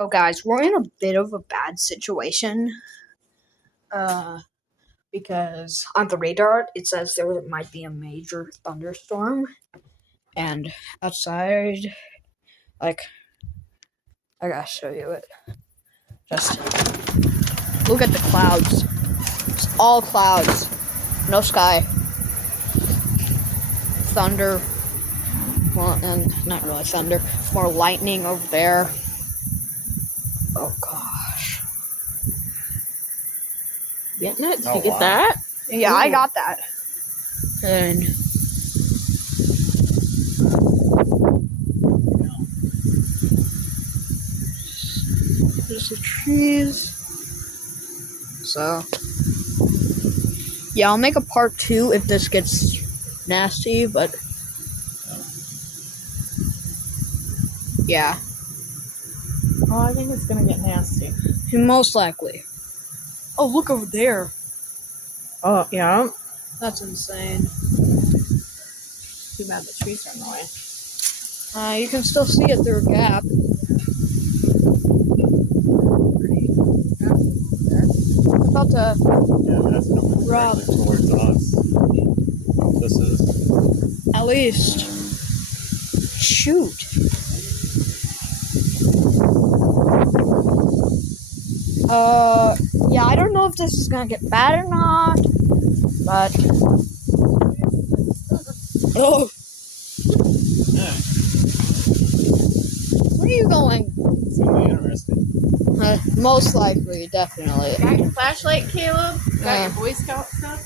So guys, we're in a bit of a bad situation. Because on the radar it says there might be a major thunderstorm, and outside, like, I gotta show you it. Just look at the clouds. It's all clouds, no sky. Thunder. Well, and not really thunder. More lightning over there. Oh gosh. Getting it? Did Oh, you get wow. that? Yeah, I got that. And there's the trees. So yeah, I'll make a part 2 if this gets nasty, but yeah, Oh, I think it's gonna get nasty. most likely. Oh, look over there. Oh, yeah. That's insane. Too bad the trees are in the way. You can still see it through a gap. It's about to Yeah, that's coming Rob. directly towards us. This is. at least shoot. Yeah, I don't know if this is gonna get bad or not, but oh, Yeah, where are you going? it's gonna be interesting. Most likely, definitely. Got your flashlight, Caleb? Got Yeah. your Boy Scout stuff?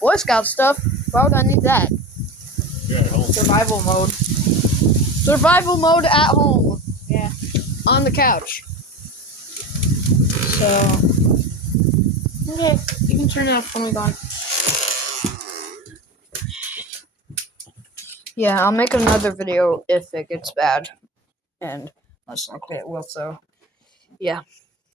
Boy Scout stuff. Why would I need that? You're at home. Survival mode. Survival mode at home. Yeah. On the couch. So Okay, you can turn it off when we go on. yeah, I'll make another video if it gets bad, and most likely it will. So yeah.